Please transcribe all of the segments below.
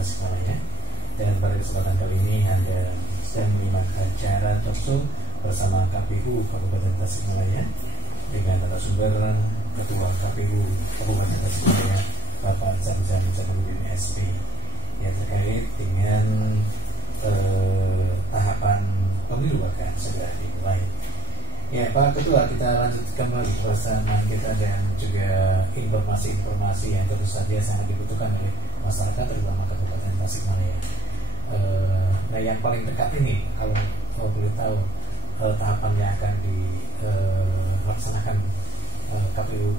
Tasikmalaya. Dan pada kesempatan kali ini Anda sedang menyimak acara talkshow bersama KPU Kabupaten Tasikmalaya dengan narasumber Ketua KPU Kabupaten Tasikmalaya Bapak Zamzam Jamaluddin SP, yang terkait dengan tahapan pemilu akan segera dimulai. Ya Pak Ketua, kita lanjut kembali persamaan kita dan juga informasi-informasi yang tentu saja sangat dibutuhkan oleh masyarakat terutama Kabupaten Tasikmalaya. Nah yang paling dekat ini kalau boleh tahu tahapan yang akan dilaksanakan KPU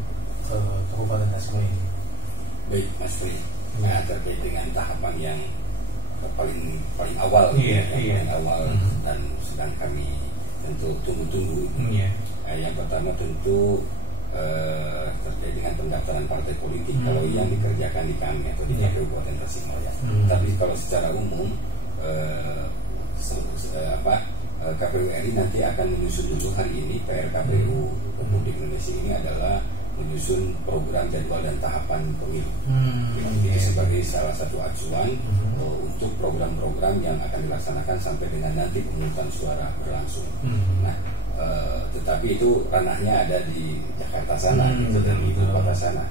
Kabupaten Tasikmalaya ini. Baik Mas Pri, terkait dengan tahapan yang paling awal, paling awal dan sedang kami tentu tunggu-tunggu. Yang pertama tentu terkait dengan pendaftaran partai politik kalau yang dikerjakan di kami atau di Kabupaten Tasikmalaya. Tapi kalau secara umum KPU RI nanti akan menyusun dulu hari ini. PR KPU Republik Indonesia ini adalah menyusun program jadwal dan tahapan pemilu. Ini sebagai salah satu acuan untuk program-program yang akan dilaksanakan sampai dengan nanti pemungutan suara berlangsung. Nah, tetapi itu ranahnya ada di Jakarta sana, dan di kota sana.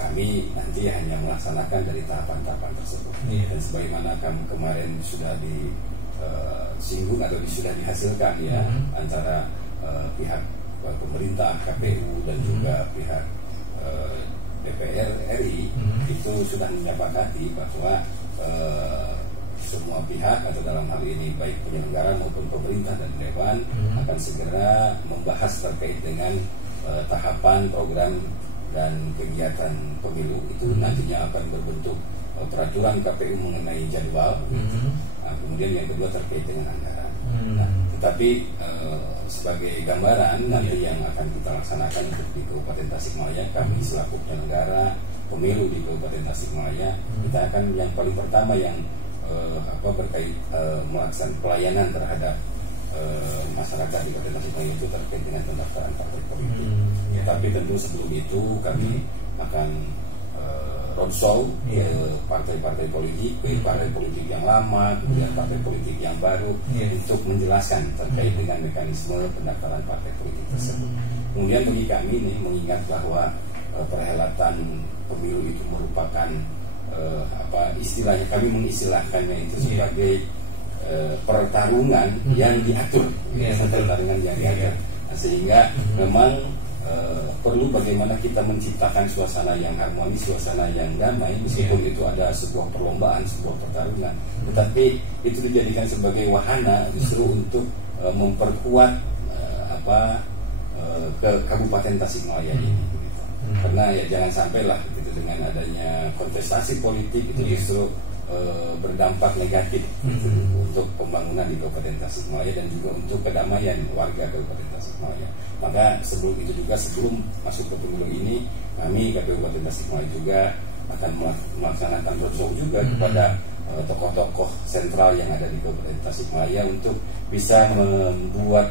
Kami nanti hanya melaksanakan dari tahapan-tahapan tersebut. Dan sebagaimana kami kemarin sudah disinggung atau sudah dihasilkan ya antara pihak pemerintah, KPU dan juga pihak DPR RI itu sudah menyepakati bahwa semua pihak atau dalam hal ini baik penyelenggara maupun pemerintah dan dewan akan segera membahas terkait dengan tahapan program dan kegiatan pemilu itu nantinya akan berbentuk peraturan KPU mengenai jadwal. Nah, kemudian yang kedua terkait dengan anggaran. Nah, tetapi sebagai gambaran nanti yang akan kita laksanakan untuk di Kabupaten Tasikmalaya, kami selaku penyelenggara pemilu di Kabupaten Tasikmalaya, kita akan yang paling pertama yang berkait melaksanakan pelayanan terhadap masyarakat di Kabupaten Tasikmalaya itu terkait dengan pendaftaran partai politik. Tapi tentu sebelum itu kami akan roadshow ke partai-partai politik, baik partai politik yang lama, kemudian partai politik yang baru, untuk menjelaskan terkait dengan mekanisme pendaftaran partai politik tersebut. Kemudian bagi kami ini mengingat bahwa perhelatan pemilu itu merupakan istilahnya kami mengistilahkannya itu sebagai pertarungan yang diatur, pertarungan yang diatur. Nah, sehingga memang perlu bagaimana kita menciptakan suasana yang harmonis, suasana yang damai, meskipun itu ada sebuah perlombaan, sebuah pertarungan, tetapi itu dijadikan sebagai wahana justru untuk memperkuat ke Kabupaten Tasikmalaya ini. Karena ya jangan sampailah gitu, dengan adanya kontestasi politik itu justru berdampak negatif untuk pembangunan di Kabupaten Tasikmalaya dan juga untuk kedamaian warga Kabupaten Tasikmalaya. Maka sebelum itu juga, sebelum masuk ke pemilu ini, kami Kabupaten Tasikmalaya juga akan melaksanakan roadshow juga kepada tokoh-tokoh sentral yang ada di Kabupaten Tasikmalaya untuk bisa membuat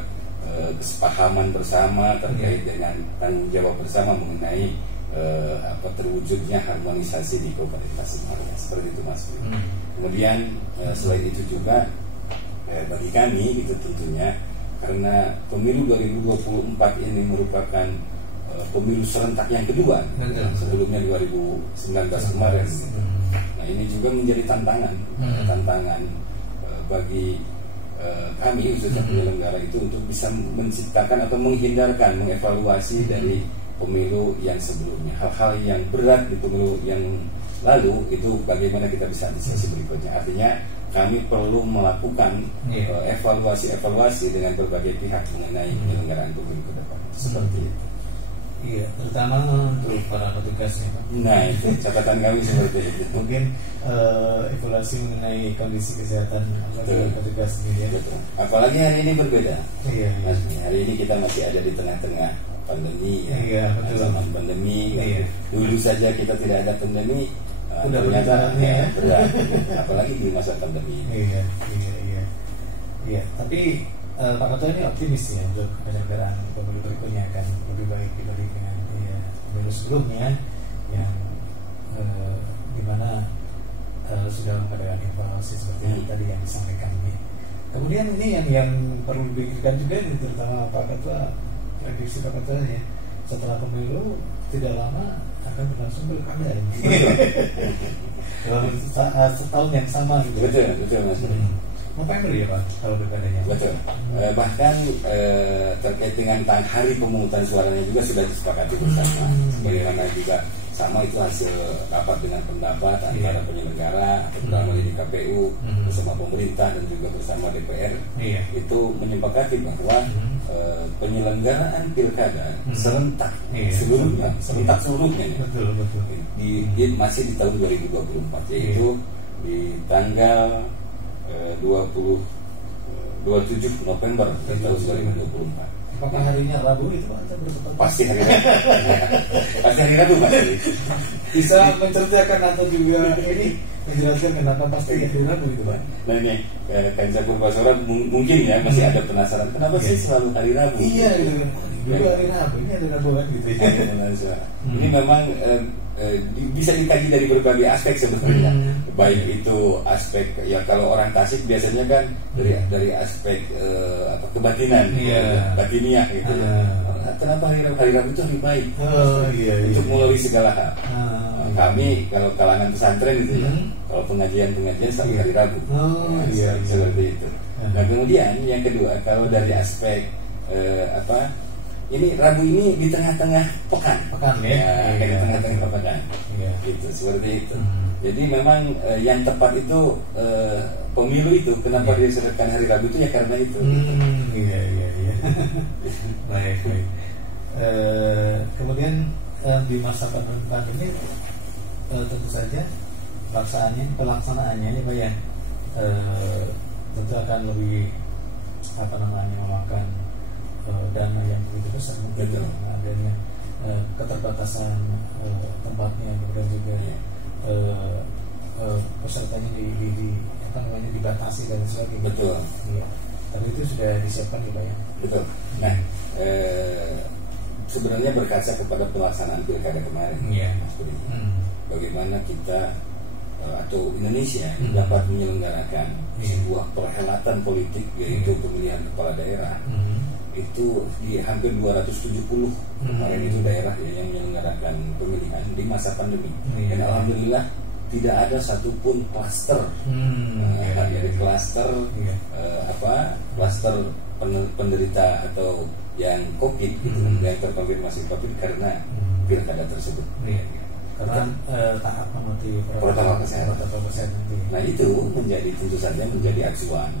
kesepahaman bersama terkait dengan tanggung jawab bersama mengenai terwujudnya harmonisasi di Kabupaten Tasikmalaya. Seperti itu Mas. Kemudian selain itu juga bagi kami itu tentunya karena pemilu 2024 ini merupakan pemilu serentak yang kedua. Sebelumnya 2019 kemarin. Nah ini juga menjadi tantangan bagi kami khususnya penyelenggara itu untuk bisa menciptakan atau menghindarkan, mengevaluasi dari pemilu yang sebelumnya. Hal-hal yang berat di pemilu yang lalu itu bagaimana kita bisa antisipasi berikutnya. Artinya kami perlu melakukan evaluasi dengan berbagai pihak mengenai penyelenggaraan pemilu ke depan. Seperti itu. Iya, terutama untuk para petugasnya Pak. Nah itu catatan kami seperti itu. Mungkin evaluasi mengenai kondisi kesehatan petugas ini ya. Betul. Apalagi hari ini berbeda. Iya. Hari ini kita masih ada di tengah-tengah pandemi ya. Iya, betul. Zaman pandemi. Iya. Dulu saja kita tidak ada pandemi. Udah ternyata ya. berat. Apalagi di masa pandemi. Iya. Tapi Pak Ketua ini optimis ya untuk penyelenggaraan pemilu berikutnya akan lebih baik dibandingkan pemilu sebelumnya yang dimana sudah mengadakan evaluasi seperti yang tadi yang disampaikan ini. Kemudian ini yang perlu dipikirkan juga ini, terutama Pak Ketua, prediksi Pak Ketua ya, setelah pemilu tidak lama akan berlangsung pilkada ini. Dalam setahun yang sama gitu. Betul Mas. November ya Pak kalau pilkadanya. Betul. Bahkan terkait dengan hari pemungutan suaranya juga sudah disepakati bersama. Bagaimana juga sama itu hasil rapat dengan pendapat antara penyelenggara atau dalam hal ini KPU bersama pemerintah dan juga bersama DPR. Itu menyepakati bahwa penyelenggaraan pilkada serentak seluruhnya, betul. Masih di tahun 2024, yaitu di tanggal 27 November tahun 2024. Apakah harinya Rabu itu Pak? Pasti hari Rabu. Pasti hari Rabu Mas. Bisa menceritakan atau juga ini menjelaskan kenapa pasti hari Rabu itu Pak? Nah ini Kanca Purbasora mungkin ya masih ada penasaran kenapa sih selalu hari Rabu? Iya gitu kan. Dulu hari Rabu, ini hari Rabu kan gitu ya. Ini memang bisa dikaji dari berbagai aspek sebenarnya. Baik itu aspek ya kalau orang Tasik biasanya kan dari aspek kebatinan, batiniah gitu ya. Kenapa hari Rabu itu hari baik? Untuk melalui segala hal. Kami kalau kalangan pesantren gitu ya, kalau pengajian selalu hari Rabu. Seperti itu. Nah kemudian yang kedua kalau dari aspek ini Rabu ini di tengah-tengah pekan ya, di tengah-tengah pekan, gitu seperti itu. Jadi memang yang tepat itu pemilu itu kenapa diserahkan hari Rabu itu ya karena itu. Iya. Baik. Kemudian di masa pandemi tentu saja pelaksanaannya ini Pak ya, tentu akan lebih memakan dana yang begitu besar mungkin adanya keterbatasan tempatnya, kemudian juga pesertanya dibatasi dan sebagainya. Betul. Iya. Tapi itu sudah disiapkan ya Pak ya. Betul. Nah sebenarnya berkaca kepada pelaksanaan pilkada kemarin, Mas Budi. Bagaimana kita atau Indonesia dapat menyelenggarakan sebuah perhelatan politik yaitu pemilihan kepala daerah. Itu di hampir 270 kemarin itu daerah yang menyelenggarakan pemilihan di masa pandemi. Dan alhamdulillah tidak ada satupun klaster, dari klaster klaster penderita atau yang COVID gitu, yang terkonfirmasi COVID karena pilkada tersebut. Karena taat mematuhi protokol kesehatan. Nah itu tentu saja menjadi acuan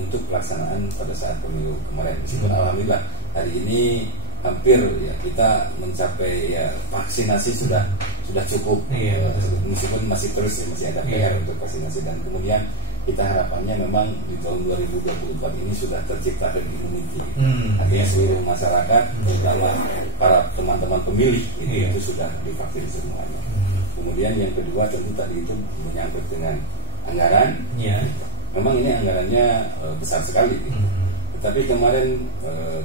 untuk pelaksanaan pada saat pemilu kemarin. Meskipun alhamdulillah hari ini hampir ya kita mencapai vaksinasi sudah cukup, meskipun masih terus masih ada PR untuk vaksinasi, dan kemudian kita harapannya memang di tahun 2024 ini sudah tercipta herd immunity. Artinya seluruh masyarakat, terutama para teman-teman pemilih itu sudah divaksin semuanya. Kemudian yang kedua tentu tadi itu menyangkut dengan anggaran. Memang ini anggarannya besar sekali. Tetapi kemarin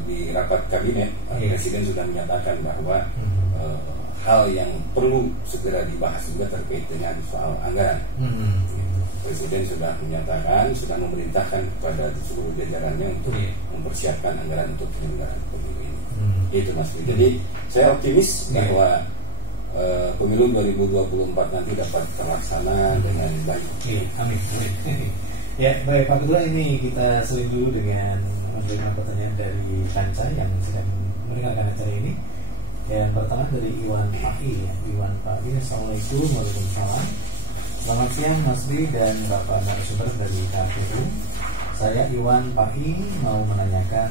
di rapat kabinet Presiden sudah menyatakan bahwa hal yang perlu segera dibahas juga terkait dengan soal anggaran. Presiden sudah menyatakan, sudah memerintahkan kepada seluruh jajarannya untuk mempersiapkan anggaran untuk penyelenggaraan pemilu ini. Itu Mas. Jadi saya optimis bahwa pemilu 2024 nanti dapat terlaksana dengan baik. Amin. Ya baik Pak Ketua, ini kita seling dulu dengan memberikan pertanyaan dari Kanca yang sedang mendengarkan acara ini. Yang pertama dari Iwan Pahi. Iwan Pahi, Assalamualaikum warahmatullahi wabarakatuh. Selamat siang Mas Di dan Bapak narasumber dari KPU. Saya Iwan Pahi mau menanyakan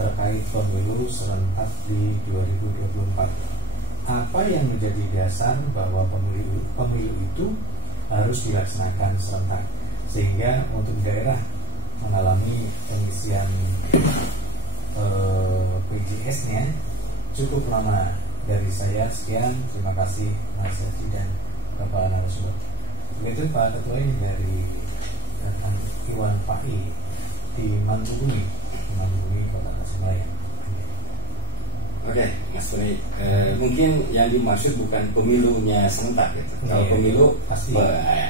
terkait pemilu serentak di 2024. Apa yang menjadi dasar bahwa pemilu itu harus dilaksanakan serentak sehingga untuk daerah mengalami pengisian PJS-nya cukup lama? Dari saya sekian, terima kasih Mas Yadi dan Bapak narasumber. Begitu Pak Ketua, ini dari Iwan Pahi di Mangubumi, Kota Tasikmalaya. Oke, Mas Pri, mungkin yang dimaksud bukan pemilunya serentak gitu. Kalau pemilu pasti.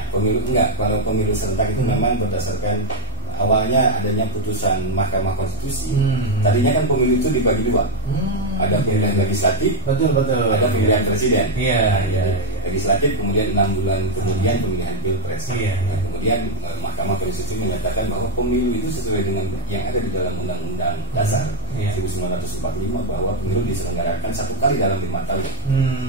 Pemilu enggak. Kalau pemilu serentak itu memang berdasarkan awalnya adanya putusan Mahkamah Konstitusi. Tadinya kan pemilu itu dibagi dua. Ada pemilihan legislatif, betul. ada pemilihan presiden. Iya. Legislatif, kemudian 6 bulan kemudian pemilihan pilpres. Nah, kemudian Mahkamah Konstitusi menyatakan bahwa pemilu itu sesuai dengan yang ada di dalam Undang-Undang Dasar 1945 bahwa pemilu diselenggarakan 1 kali dalam 5 tahun.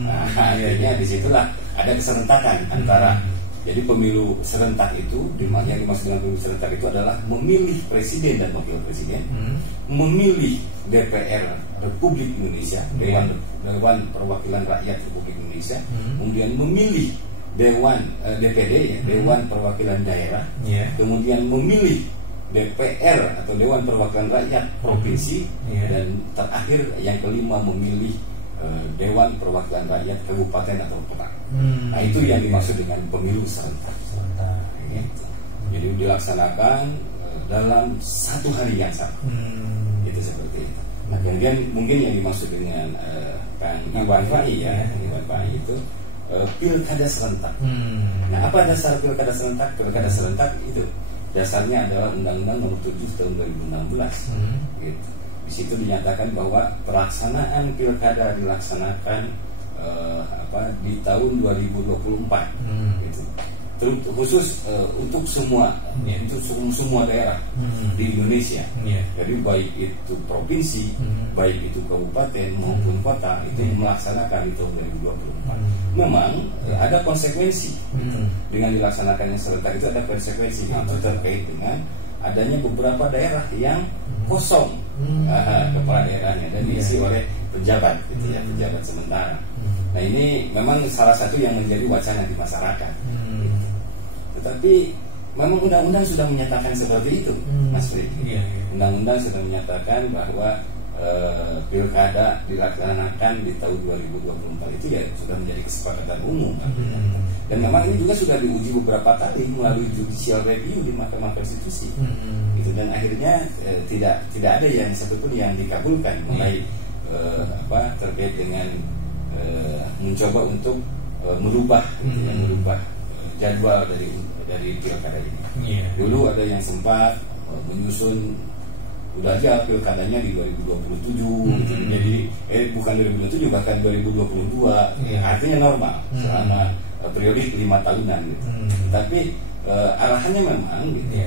Nah, akhirnya disitulah ada keserentakan antara. Jadi pemilu serentak itu, yang dimaksud dengan pemilu serentak itu adalah memilih presiden dan wakil presiden, memilih DPR Republik Indonesia, Dewan Perwakilan Rakyat Republik Indonesia, kemudian memilih Dewan DPD, Dewan Perwakilan Daerah, kemudian memilih DPR atau Dewan Perwakilan Rakyat Provinsi, dan terakhir yang kelima memilih Dewan Perwakilan Rakyat Kabupaten atau Kota. Nah, itu yang dimaksud dengan pemilu serentak. Jadi dilaksanakan dalam 1 hari yang sama. Itu seperti itu. Nah, kemudian mungkin yang dimaksud dengan Kang Iwan Faiz Iwan Faiz itu pilkada serentak. Nah, apa dasar pilkada serentak? Pilkada serentak itu dasarnya adalah Undang-Undang Nomor 7 Tahun 2016. Gitu. Di situ dinyatakan bahwa pelaksanaan pilkada dilaksanakan di tahun 2024, gitu. Terus khusus untuk semua daerah di Indonesia. Jadi baik itu provinsi, baik itu kabupaten maupun kota itu melaksanakan di tahun 2024. Memang ada konsekuensi dengan dilaksanakannya serentak, itu ada konsekuensi itu terkait dengan adanya beberapa daerah yang kosong kepala daerahnya dan diisi oleh pejabat, gitu ya, pejabat sementara. Nah, ini memang salah satu yang menjadi wacana di masyarakat. Tetapi memang undang-undang sudah menyatakan seperti itu, Mas Fred. Undang-undang sudah menyatakan bahwa pilkada dilaksanakan di tahun 2024 itu ya sudah menjadi kesepakatan umum. Dan memang ini juga sudah diuji beberapa kali melalui judicial review di Mahkamah Konstitusi. Gitu, dan akhirnya tidak ada yang satupun yang dikabulkan mengenai terkait dengan mencoba untuk merubah jadwal dari pilkada ini. Dulu ada yang sempat menyusun udah aja pilkadanya di 2027, gitu. Jadi bukan 2027 bahkan 2022, artinya normal selama periode 5 tahunan, gitu. Tapi arahannya memang gitu,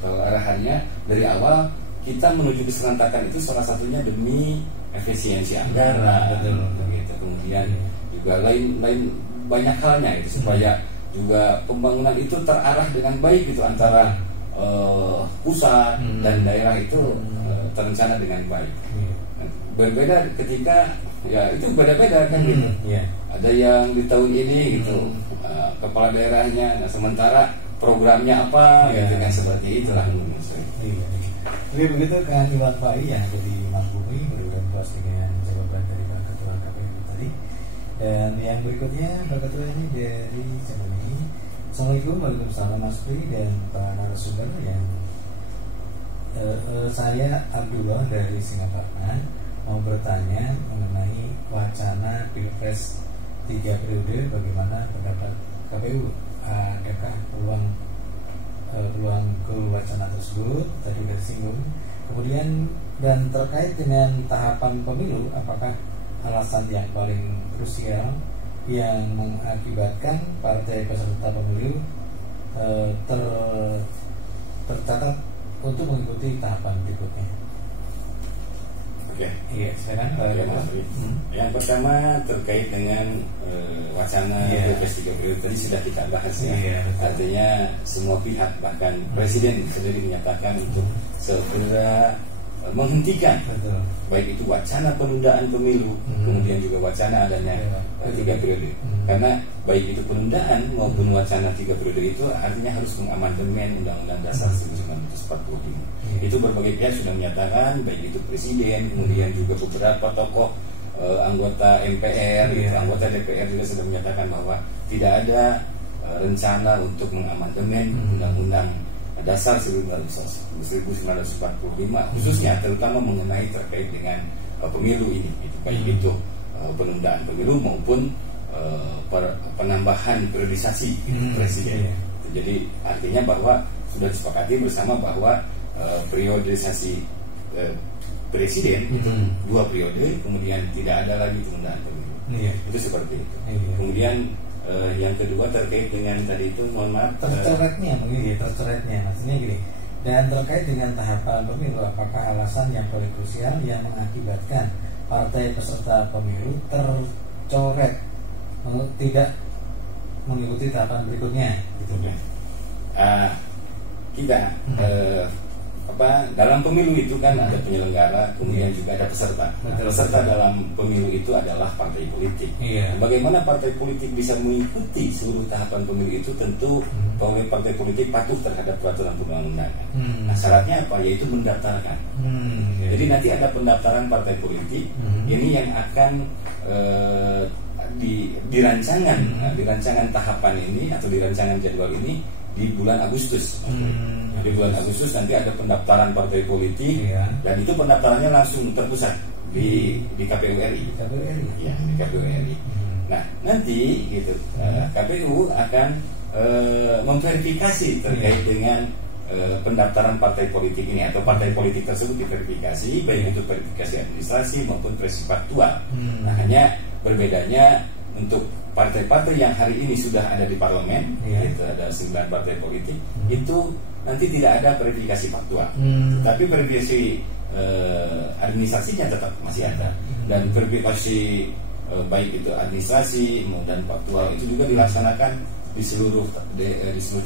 atau arahannya dari awal kita menuju keserentakan itu salah satunya demi efisiensi anggaran, gitu. Kemudian juga lain banyak halnya gitu, supaya juga pembangunan itu terarah dengan baik gitu antara pusat dan daerah itu terencana dengan baik. Berbeda ketika itu beda-beda kan gitu. Ada yang di tahun ini gitu kepala daerahnya, nah sementara programnya apa gitu kan, seperti itulah menurut saya. Oke, begitu kan Iwan Faiz yang jadi Mas Bumi berikan puas dengan jawaban dari Pak Ketua KPU tadi. Dan yang berikutnya Pak Ketua ini dari Cemeni. Assalamualaikum, waalaikumsalam Mas Pri dan Pak narasumber yang saya Abdullah dari Singapura mau bertanya mengenai wacana Pilpres 3 periode, bagaimana pendapat KPU? Adakah peluang ke wacana tersebut? Tadi sudah disinggung. Kemudian dan terkait dengan tahapan pemilu, apakah alasan yang paling krusial yang mengakibatkan partai peserta pemilu tercatat untuk mengikuti tahapan berikutnya? Oke. Iya, silakan. Yang pertama terkait dengan wacana Pilpres 3 periode tadi sudah kita bahas ya. Artinya semua pihak bahkan Presiden sendiri menyatakan untuk segera menghentikan baik itu wacana penundaan pemilu, kemudian juga wacana adanya 3 periode. Karena baik itu penundaan maupun wacana 3 periode itu artinya harus mengamandemen Undang-Undang Dasar 1945. Itu berbagai pihak sudah menyatakan, baik itu Presiden, kemudian juga beberapa tokoh anggota MPR, anggota DPR juga sudah menyatakan bahwa tidak ada rencana untuk mengamandemen Undang-Undang Dasar 1945 khususnya terutama mengenai terkait dengan pemilu ini gitu. baik itu penundaan pemilu maupun penambahan periodisasi presiden. Jadi artinya bahwa sudah disepakati bersama bahwa periodisasi presiden itu 2 periode, kemudian tidak ada lagi penundaan pemilu. Itu seperti itu. Kemudian yang kedua terkait dengan tadi itu, mohon maaf, tercoretnya maksudnya gini. Dan terkait dengan tahapan pemilu, apakah alasan yang paling krusial yang mengakibatkan partai peserta pemilu tercoret tidak mengikuti tahapan berikutnya? Gitu. Kita dalam pemilu itu kan ada penyelenggara, kemudian juga ada peserta. Peserta dalam pemilu itu adalah partai politik. Bagaimana partai politik bisa mengikuti seluruh tahapan pemilu itu, tentu partai politik patuh terhadap peraturan perundang-undangan. Nah, syaratnya apa? Yaitu mendaftarkan. Jadi nanti ada pendaftaran partai politik. Ini yang akan di rancangan tahapan ini atau di rancangan jadwal ini di bulan Agustus. Di bulan Agustus nanti ada pendaftaran partai politik, dan itu pendaftarannya langsung terpusat di KPU RI. Di KPU RI. Nah, nanti gitu KPU akan memverifikasi terkait dengan pendaftaran partai politik ini, atau partai politik tersebut diverifikasi, baik itu verifikasi administrasi maupun verifikasi faktual. Nah, hanya berbedanya untuk partai-partai yang hari ini sudah ada di parlemen, itu ada 9 partai politik, itu nanti tidak ada verifikasi faktual, tapi verifikasi administrasinya tetap masih ada, dan verifikasi baik itu administrasi dan faktual itu juga dilaksanakan di seluruh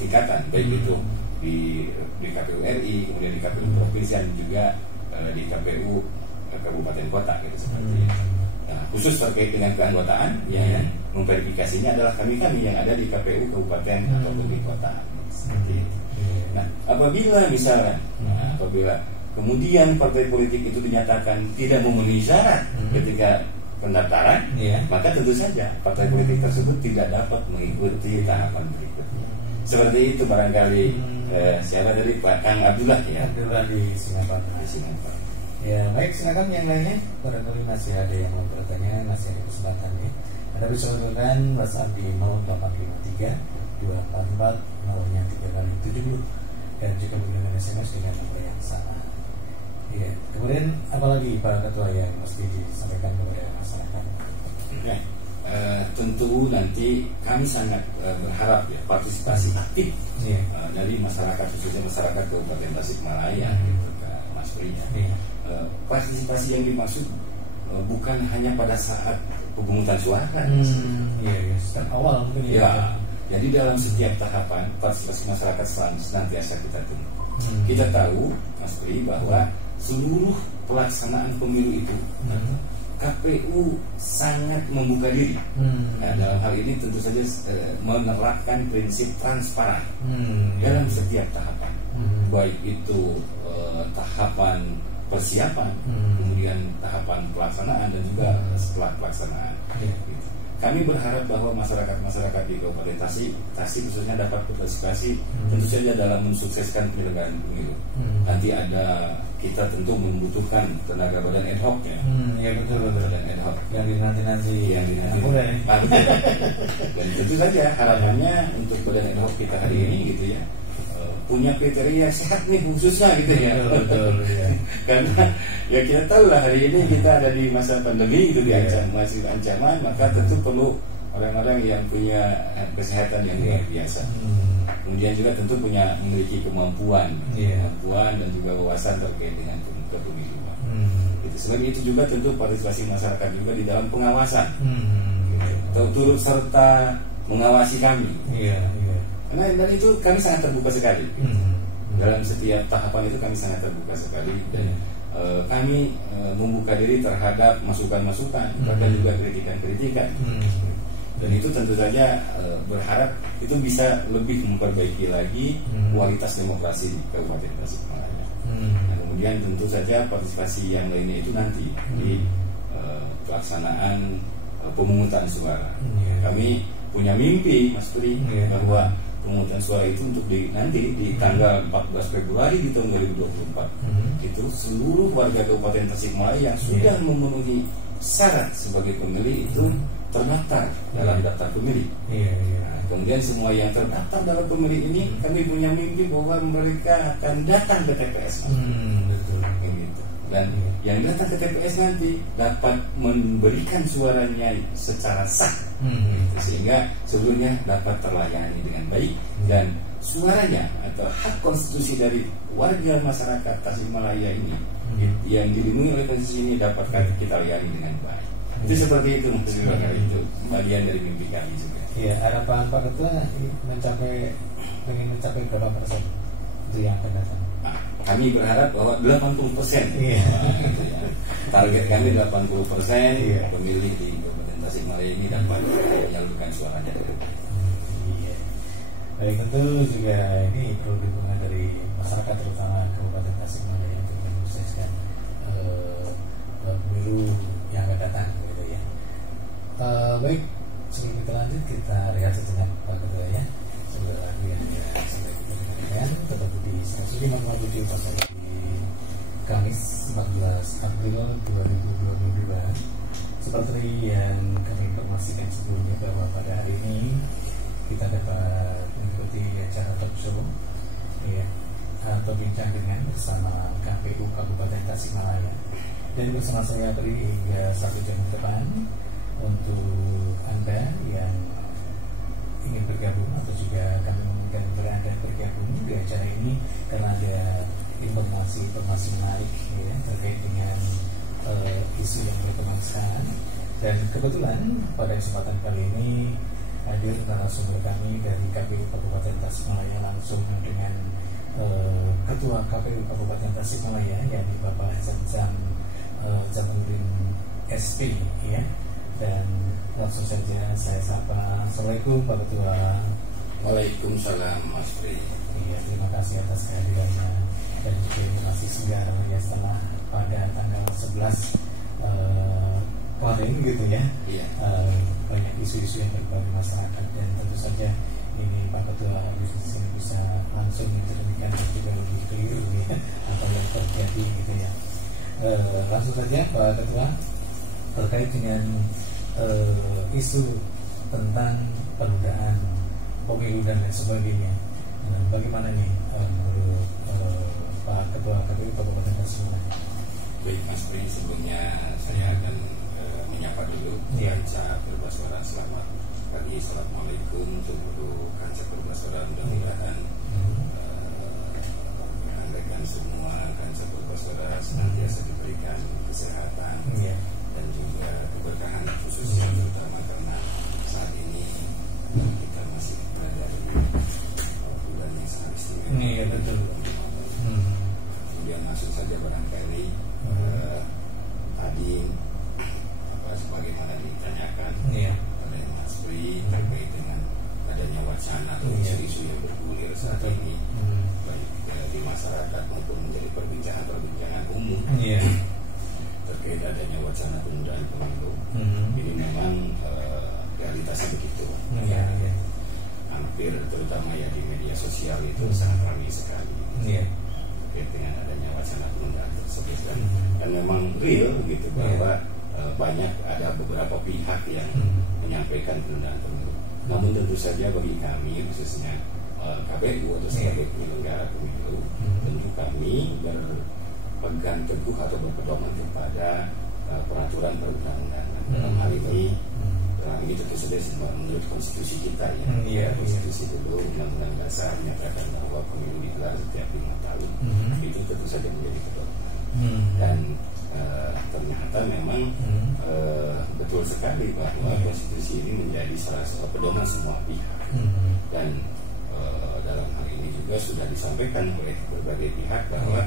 tingkatan, baik itu di KPU RI, kemudian di KPU provinsi, dan juga di KPU kabupaten kota, gitu seperti itu. Nah, khusus terkait dengan keanggotaan, yang memverifikasinya adalah kami yang ada di KPU kabupaten ataupun di kota. Seperti itu. Nah, apabila misalnya, apabila kemudian partai politik itu dinyatakan tidak memenuhi syarat ketika pendaftaran, maka tentu saja partai politik tersebut tidak dapat mengikuti tahapan berikutnya. Seperti itu barangkali. Siapa tadi, Pak Kang Abdullah ya? Abdullah di Singapura. Ya, baik, silakan yang lainnya. Barangkali masih ada yang mau bertanya, masih ada kesempatan ya. Anda bisa hubungkan WhatsApp di 0853 244 0-3 kali 70, dan juga menggunakan SMS dengan nomor yang sama. Iya. Kemudian apalagi Pak Ketua yang mesti disampaikan kepada masyarakat? Ya, tentu nanti kami sangat berharap ya partisipasi aktif dari masyarakat, khususnya masyarakat Kabupaten Tasikmalaya, Mas Pri. Partisipasi yang dimaksud bukan hanya pada saat pemungutan suara, step awal mungkin ya. Jadi dalam setiap tahapan partisipasi masyarakat senantiasa kita tunggu. Kita tahu, Mas Pri, bahwa seluruh pelaksanaan pemilu itu KPU sangat membuka diri. Nah, dalam hal ini tentu saja menerapkan prinsip transparan dalam setiap tahapan, baik itu tahapan persiapan, kemudian tahapan pelaksanaan, dan juga setelah pelaksanaan. Kami berharap bahwa masyarakat di Kabupaten Tasik khususnya dapat berpartisipasi tentu saja dalam mensukseskan penyelenggaraan pemilu. Nanti kita tentu membutuhkan tenaga badan ad hoc ya. Betul. Badan ad hoc yang dinanti. Dan tentu saja harapannya untuk badan ad hoc kita hari ini gitu ya, punya kriteria sehat nih khususnya gitu ya. Betul. Karena ya kita tahu lah hari ini kita ada di masa pandemi itu, masih ancaman, maka tentu perlu orang-orang yang punya kesehatan yang luar biasa. Kemudian juga tentu memiliki kemampuan dan juga wawasan terkait dengan kepemiluan. Selain itu juga tentu partisipasi masyarakat juga di dalam pengawasan, turut serta mengawasi kami. Karena dari itu kami sangat terbuka sekali. Dalam setiap tahapan itu kami sangat terbuka sekali, dan kami membuka diri terhadap masukan-masukan, bahkan juga kritikan-kritikan. Dan itu tentu saja berharap itu bisa lebih memperbaiki lagi kualitas demokrasi di Kabupaten Tasikmalaya. Nah, kemudian tentu saja partisipasi yang lainnya itu nanti di pelaksanaan pemungutan suara. Kami punya mimpi, Mas Pri, bahwa pemungutan suara itu untuk nanti di tanggal 14 Februari di tahun 2024 itu seluruh warga Kabupaten Tasikmalaya yang sudah memenuhi syarat sebagai pemilih itu terdaftar dalam daftar pemilih. Nah, kemudian semua yang terdaftar dalam pemilih ini kami punya mimpi bahwa mereka akan datang ke TPS. Betul. Gitu. Dan yang datang ke TPS nanti dapat memberikan suaranya secara sah, gitu. Sehingga sebelumnya dapat terlayani dengan baik dan suaranya atau hak konstitusi dari warga masyarakat Tasikmalaya ini yang dilindungi oleh konstitusi ini dapat kita layani dengan baik. Itu seperti itu Mas Yudhana, itu bagian dari mimpi kami juga. Iya, harapan Pak Ketua ingin mencapai berapa persen itu yang akan datang? Nah, kami berharap bahwa 80%. Iya. Gitu ya. Target kami 80%. Iya. Pemilih di Kabupaten Tasikmalaya ini dapat menyalurkan suaranya. Iya. Baik, tentu juga ini perlu dukungan dari masyarakat terutama Kabupaten Tasikmalaya untuk menyukseskan pemilu yang akan datang. Baik, sebelum kita lanjut kita lihat sejenak Pak Ketua ya. Sebentar lagi ya sampai kita dengarkan tetap di Stasiun Mangunkusumo pada hari Kamis 14 April 2022. Seperti yang kami informasikan sebelumnya bahwa pada hari ini kita dapat mengikuti acara talk show ya, atau bincang dengan bersama KPU Kabupaten Tasikmalaya, dan bersama saya berdiri hingga 1 jam ke depan. Untuk Anda yang ingin bergabung atau juga kami memungkinkan berada bergabung di acara ini karena ada informasi menarik ya, terkait dengan isu yang berkembang sekarang. Dan kebetulan pada kesempatan kali ini hadir narasumber kami dari KPU Kabupaten Tasikmalaya langsung dengan Ketua KPU Kabupaten Tasikmalaya, yakni Bapak Zamanuddin SP ya. Dan langsung saja saya sapa. Assalamualaikum Pak Ketua. Waalaikumsalam Mas Pri. Iya, terima kasih atas kehadirannya dan juga masih segar ya setelah pada tanggal 11 kemarin gitu ya. Iya. Banyak isu-isu yang berkembang di masyarakat dan tentu saja ini Pak Ketua di sini bisa langsung menceritakan dan juga lebih clear ya apa yang terjadi gitu ya. Langsung saja Pak Ketua, terkait dengan isu tentang penundaan pemilu dan lain sebagainya, bagaimana nih menurut Pak Ketua KPU Kabupaten Tasikmalaya? Baik Mas Pri, sebelumnya saya akan menyapa dulu Kanca Perbasuara. Selamat pagi, assalamualaikum seluruh Kanca Perbasuara. Mudah-mudahan rekan semua Kanca Perbasuara senantiasa diberikan kesehatan dan juga keberkahan, khususnya terutama karena saat ini kita masih berada di bulan yang sangat istimewa. Iya betul. Kemudian langsung saja barangkali tadi sebagaimana ditanyakan oleh Mas Pri terkait dengan adanya wacana atau isu-isu yang bergulir saat ini baik di masyarakat maupun menjadi perbincangan umum. Terkait adanya wacana penundaan pemilu, ini memang realitasnya begitu. Hampir terutama ya di media sosial itu sangat ramai sekali terkait dengan adanya wacana penundaan tersebut dan memang real begitu bahwa banyak ada beberapa pihak yang menyampaikan penundaan pemilu. Namun tentu saja bagi kami khususnya KPU atau sebagai penyelenggara pemilu, tentu kami berpegang teguh atau berpedoman kepada peraturan perundang-undangan. Dalam hal ini tentu saja menurut konstitusi kita ya. Konstitusi dulu Undang-Undang Dasar menyatakan bahwa pemilu digelar setiap 5 tahun. Itu tentu saja menjadi pedoman. Dan ternyata memang betul sekali bahwa konstitusi ini menjadi salah satu pedoman semua pihak. Dan dalam hal ini juga sudah disampaikan oleh berbagai pihak bahwa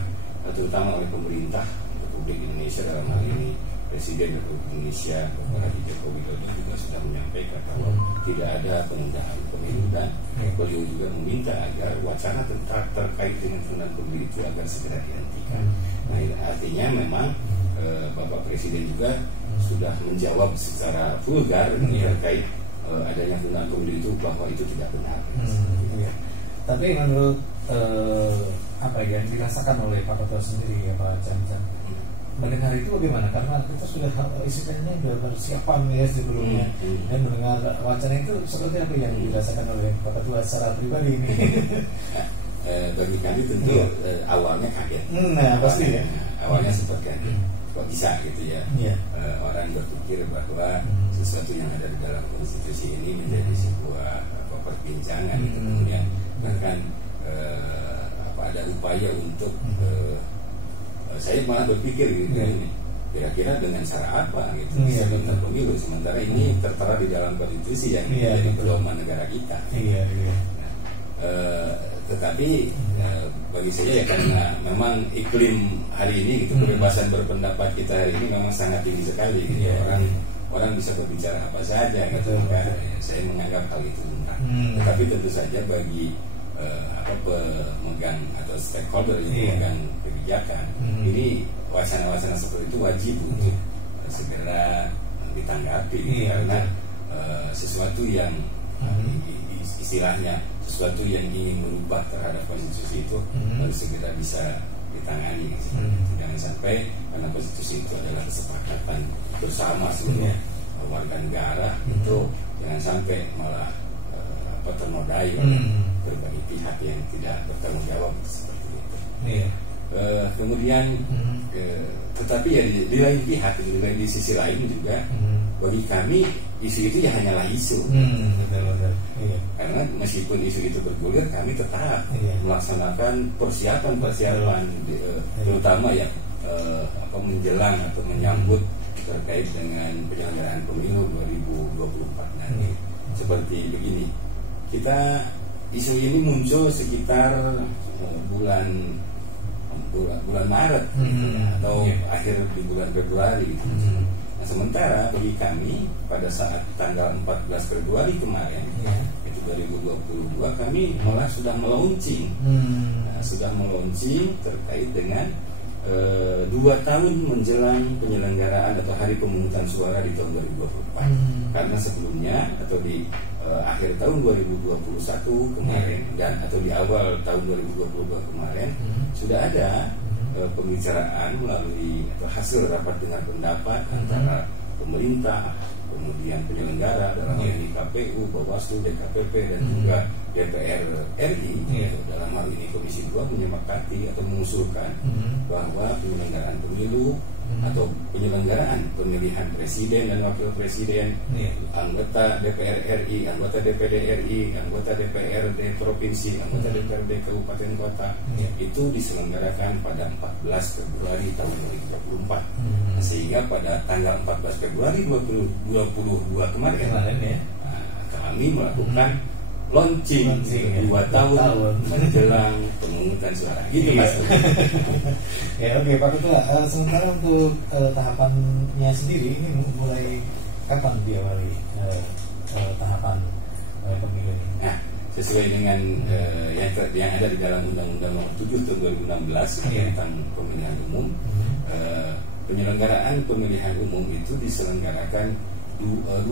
terutama oleh pemerintah Republik Indonesia, dalam hal ini Presiden Republik Indonesia Bapak Haji Joko Widodo juga sudah menyampaikan bahwa tidak ada penundaan pemilu, dan beliau juga meminta agar wacana terkait dengan penundaan pemilu itu agar segera dihentikan. Nah, artinya memang Bapak Presiden juga sudah menjawab secara vulgar terkait adanya penundaan pemilu itu bahwa itu tidak benar. Tapi menurut apa yang dirasakan oleh Pak Ketua sendiri ya Pak Chan, mendengar itu bagaimana? Karena kita sudah istilahnya sudah persiapan ya sebelumnya, dan mendengar wacana itu seperti apa yang dirasakan oleh Pak Ketua secara pribadi ini? Bagi kami tentu awalnya kaget. Nah pasti ya. Awalnya sempat kaget. Kok bisa gitu ya? Orang berpikir bahwa sesuatu yang ada di dalam konstitusi ini menjadi sebuah perbincangan, kemudian bahkan ada upaya untuk saya malah berpikir gitu ini kira-kira dengan cara apa gitu tentang pemilu, sementara ini tertera di dalam konstitusi yang menjadi pedoman negara kita. Tetapi bagi saya ya karena memang iklim hari ini gitu, kebebasan berpendapat kita hari ini memang sangat tinggi sekali gitu. Orang bisa berbicara apa saja gitu, maka saya menganggap hal itu benar. Tetapi tentu saja bagi pemegang atau stakeholder yang pemegang kebijakan, ini wacana-wacana seperti itu wajib untuk segera ditanggapi karena sesuatu yang istilahnya sesuatu yang ingin merubah terhadap konstitusi itu harus segera bisa ditangani. Jangan sampai karena konstitusi itu adalah kesepakatan bersama seluruh warga negara, itu jangan sampai malah ternodai oleh berbagai pihak yang tidak bertanggung jawab seperti itu. Kemudian tetapi ya di lain pihak, di sisi lain juga bagi kami isu itu ya hanyalah isu. Karena meskipun isu itu bergulir, kami tetap melaksanakan persiapan terutama ya menjelang atau menyambut terkait dengan penyelenggaraan pemilu 2024 nanti. Seperti begini, isu ini muncul sekitar bulan Maret atau akhir di bulan Februari gitu. Nah, sementara bagi kami pada saat tanggal 14 Februari kemarin itu 2022 kami malah sudah melaunching terkait dengan 2 tahun menjelang penyelenggaraan atau hari pemungutan suara di tahun 2024. Karena sebelumnya atau di akhir tahun 2021 kemarin dan atau di awal tahun 2022 kemarin sudah ada pembicaraan melalui atau hasil rapat dengar pendapat antara pemerintah, kemudian penyelenggara dalam hal ini KPU, Bawaslu, DKPP dan juga DPR RI. Dalam hal ini Komisi 2 menyepakati atau mengusulkan bahwa penyelenggaraan pemilu atau penyelenggaraan pemilihan presiden dan wakil presiden, anggota DPR RI, anggota DPD RI, anggota DPRD provinsi, anggota DPRD kabupaten kota itu diselenggarakan pada 14 Februari tahun 2024. Sehingga pada tanggal 14 Februari 2022 kemarin kami melakukan launching 2 tahun menjelang pemungutan suara. Gitu Mas. Ya oke Pak Ketua. Sementara untuk tahapannya sendiri ini mulai kapan diawali tahapan pemilu ini? Nah, sesuai dengan yang ada di dalam Undang-Undang Nomor 7 Tahun 2016 tentang pemilihan umum, penyelenggaraan pemilihan umum itu diselenggarakan 20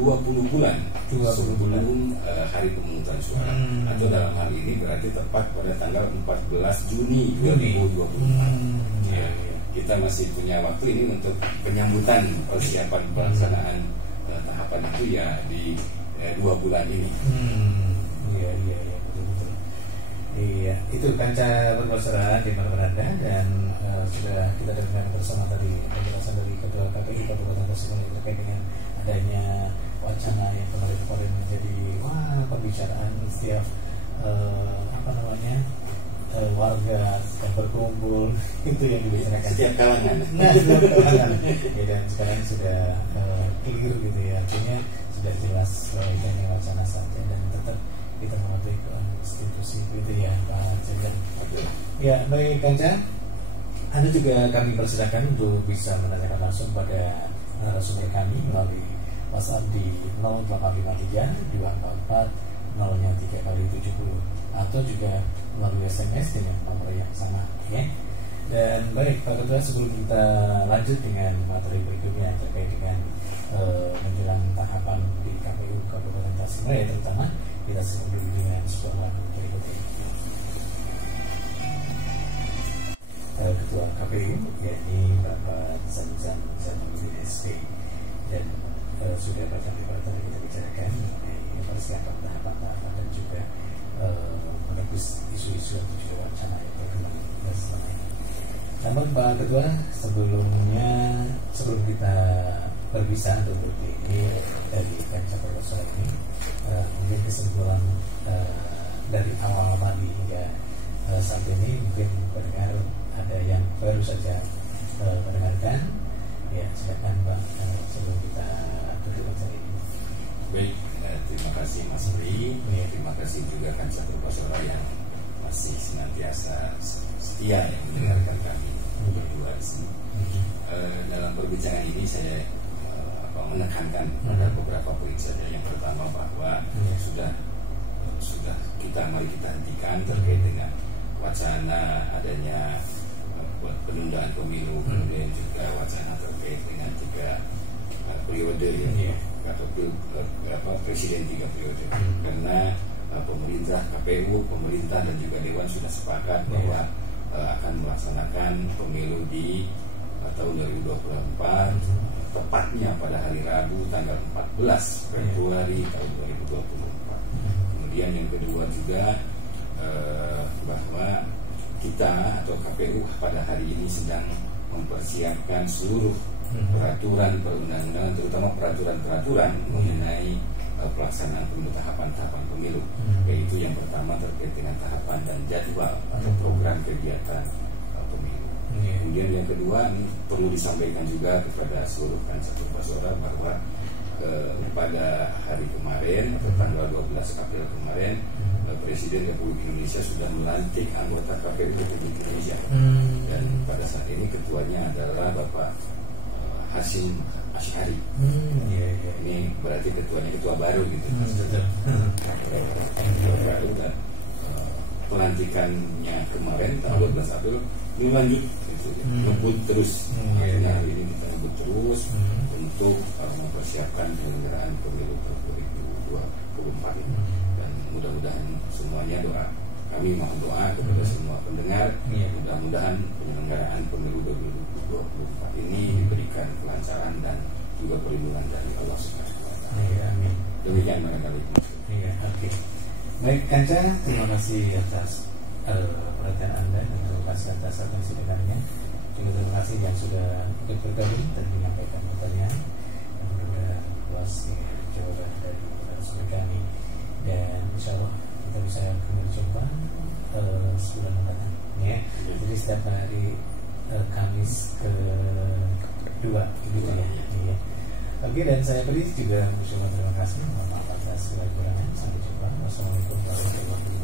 bulan sebelum hari pemungutan suara, atau dalam hal ini berarti tepat pada tanggal 14 Juni 2024. Kita masih punya waktu ini untuk penyambutan persiapan pelaksanaan tahapan itu ya di 2 bulan ini. Iya betul. Iya, itu Kanca Bersuara di mana berada, dan sudah kita dengar bersama tadi penjelasan dari Ketua KPU Kabupaten Tasikmalaya terkait dengan adanya wacana yang kemarin menjadi pembicaraan setiap warga yang berkumpul itu yang dibicarakan setiap kalangan. Dan sekarang sudah clear gitu ya, artinya sudah jelas bahwa ini wacana saja dan tetap kita mematuhi konstitusi itu ya Pak Jajar. Ya baik Kanca, Anda juga kami persilakan untuk bisa menanyakan langsung pada narasumber kami melalui WhatsApp di 0853 244 03 kali 70 atau juga melalui SMS dengan nomor yang sama ya. Dan baik Pak Ketua, sebelum kita lanjut dengan materi berikutnya terkait dengan menjelang tahapan di KPU Kabupaten Tasikmalaya terutama, kita simak dulu dengan sebuah lagu berikut ini. Ketua KPU yakni Bapak sudah tadi kita bicarakan mengenai persiapan tahapan-tahapan dan juga menebus isu-isu atau juga wacana yang berkembang selama ini. Namun Pak Ketua, sebelum kita berpisah untuk berdiri dari Kanca Profesor ini, mungkin kesimpulan dari awal tadi hingga saat ini, mungkin pendengar ada yang baru saja mendengarkan, ya silakan Pak sebelum kita tutup acara ini. Baik, terima kasih Mas Ri, terima kasih juga Kanca Profesor yang masih senantiasa setia yang mendengarkan kami berdua di sini. Dalam perbincangan ini saya menekankan pada beberapa poin saja. Yang pertama bahwa sudah mari kita hentikan terkait dengan wacana adanya penundaan pemilu, kemudian juga wacana terkait dengan 3 periode atau presiden 3 periode, karena pemerintah, KPU, pemerintah dan juga Dewan sudah sepakat bahwa akan melaksanakan pemilu di tahun 2024, tepatnya pada hari Rabu tanggal 14 Februari tahun 2024. Kemudian yang kedua juga bahwa kita atau KPU pada hari ini sedang mempersiapkan seluruh peraturan perundang-undangan, terutama peraturan-peraturan mengenai pelaksanaan pemilu, tahapan-tahapan pemilu, yaitu yang pertama terkait dengan tahapan dan jadwal atau program kegiatan pemilu. Kemudian yang kedua, ini perlu disampaikan juga kepada seluruh Kanca Profesor bahwa pada hari kemarin atau tanggal 12 April kemarin, Presiden Republik Indonesia sudah melantik anggota KPU Republik Indonesia, dan pada saat ini ketuanya adalah Bapak Hasyim Asy'ari. Ini berarti ketuanya ketua baru gitu. Ketua baru, dan pelantikannya kemarin tanggal 12 April ini lanjut gitu, ngebut terus. Nah, hari ini kita ngebut terus untuk mempersiapkan penyelenggaraan pemilu 2024 ini. Dan mudah-mudahan semuanya doa, kami mohon doa kepada semua pendengar, mudah-mudahan penyelenggaraan pemilu 2024 ini diberikan kelancaran dan juga perlindungan dari Allah Subhanahu wa Ta'ala. Amin. Demikian barangkali. Oke. Baik Kanca, terima kasih atas perhatian Anda dan terima kasih atas atensi dengarnya. Juga terima kasih yang sudah ikut bergabung dan menyampaikan pertanyaan dan mudah-mudahan puas jawaban dari narasumber kami, dan insya Allah kita bisa kembali jumpa sebulan mendatang. Jadi setiap hari Kamis ke-2 gitu ya. Oke, dan saya beri juga mengucapkan terima kasih. Mohon maaf atas segala kekurangan. Sampai jumpa. Wassalamualaikum warahmatullahi wabarakatuh.